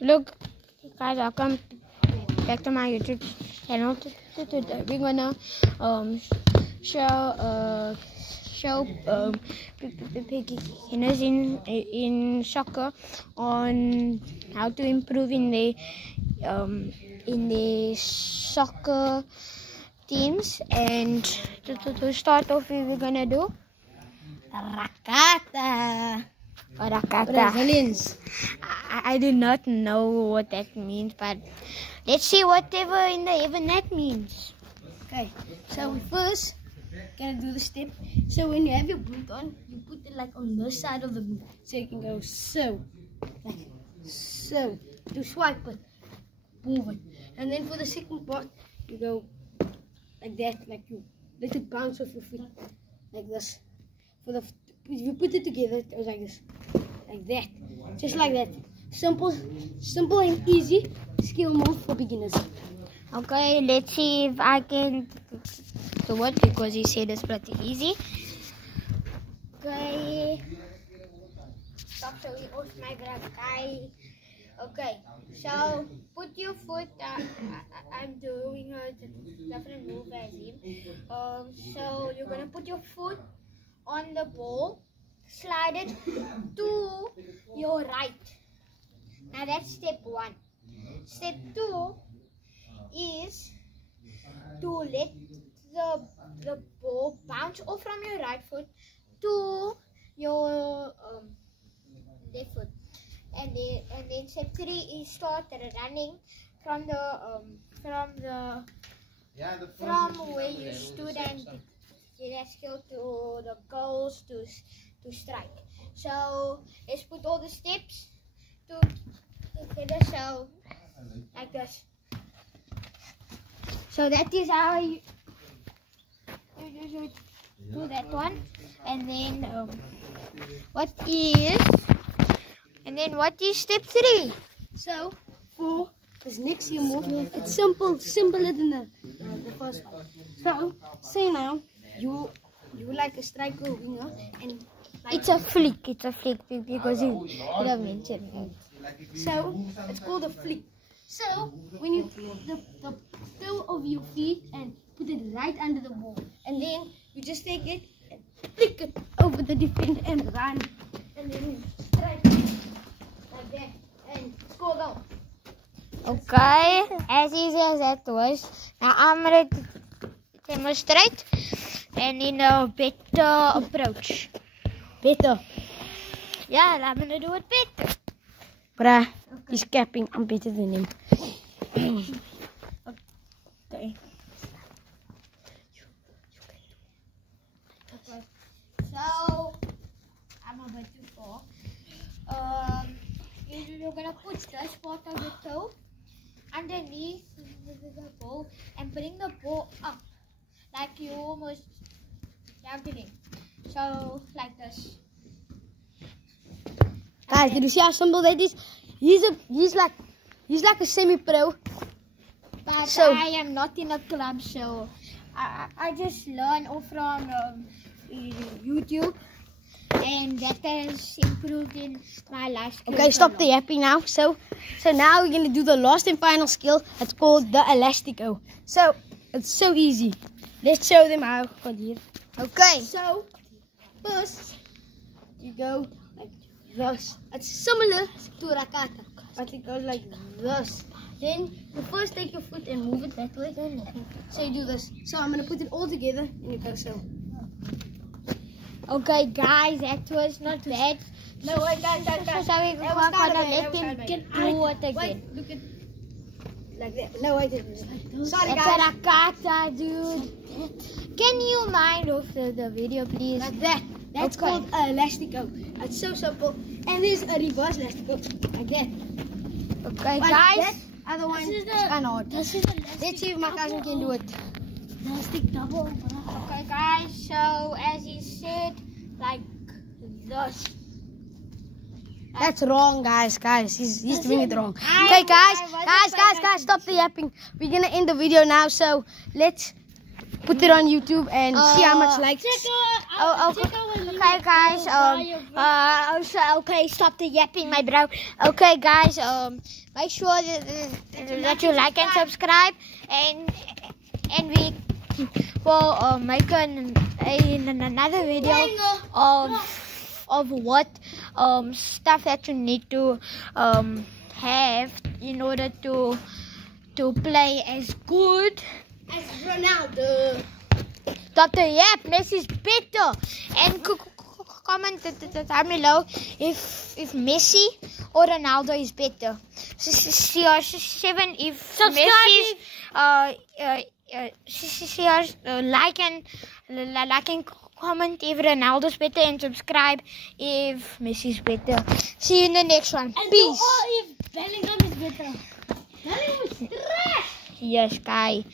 Look, guys, welcome back to my YouTube channel. Today we're gonna show beginners in soccer on how to improve in the soccer teams. And to start off, we're gonna do Rakata. Brazilians. I do not know what that means, but let's see whatever in the even that means. Okay, so we first gonna do the step. So when you have your boot on, you put it like on this side of the boot, so you can go so, like so, to swipe it, move it, and then for the second part, you go like that, like you let it bounce off your feet, like this. If you put it together, it goes like this, like that, just like that. Simple and easy skill move for beginners. Okay, let's see if I can do it, because he said it's pretty easy. Okay, stop showing off my guy. Okay, so put your foot. I'm doing a different move as him. So you're gonna put your foot on the ball, slide it to your right. Now that's step 1. Step 2 is to let the ball bounce off from your right foot to your left foot, and then step 3 is start running from where you stood and get that skill to the goals to strike. So let's put all the steps together, so like this. So that is how you do that one. And then what is step 3? So for this next skill move, it's simpler than the first one. So say now you like a striker winger, and like It's a flick because you have mentioned it. So it's called a flick. So when you the toe of your feet and put it right under the ball, and then you just take it and flick it over the defender and run, and then you strike like that and score goal. Okay, as easy as that was. Now I'm going to demonstrate and in a better approach. Better, Yeah, I'm going to do it better. bruh. He's capping. I'm better than him. Okay. So I'm a bit too far. You're gonna put this part of the toe underneath the ball and bring the ball up like you almost juggling. So like this. Guys, did you see how simple that is? He's like a semi-pro. But So- I am not in a club, so I just learn all from YouTube, and that has improved in my life skills. Okay, stop the yapping now. So now we're gonna do the last and final skill. It's called the elastico. So it's so easy. Let's show them how. Okay, so first you go like this. It's similar to rakata, but it goes like this. Then you first take your foot and move it that way. So you do this. So I'm gonna put it all together and you go so. Okay, guys, that was not bad. No, wait, guys. So we gonna let them do it again. Wait, look at like that. No, wait. Sorry, That's guys. a rakata, dude. Can you mind off the video, please? Like that. That's Okay. called elastico. It's so simple. And there's a reverse elastico. Like that. Okay, But guys. that other one is kind of hard. This is Let's see if my cousin can do it. elastic double. Okay, guys. So as he said, like this. That's wrong, guys. He's doing it wrong. I- Okay, guys. I wasn't Guys, stop the yapping. We're gonna end the video now. So let's put it on YouTube and see how much likes. Okay, guys. Okay, stop the yapping, my bro. Okay, guys. Make sure that you like and subscribe, and we will make another video of what stuff that you need to have in order to play as good As Ronaldo. Dr. Yap, Messi's better. And comment down below if Messi or Ronaldo is better. CR7 if Messi's like and comment if Ronaldo's better, and subscribe if Messi's better. See you in the next one. Peace. Or if Bellingham is better. Bellingham is trash. Yes, guy.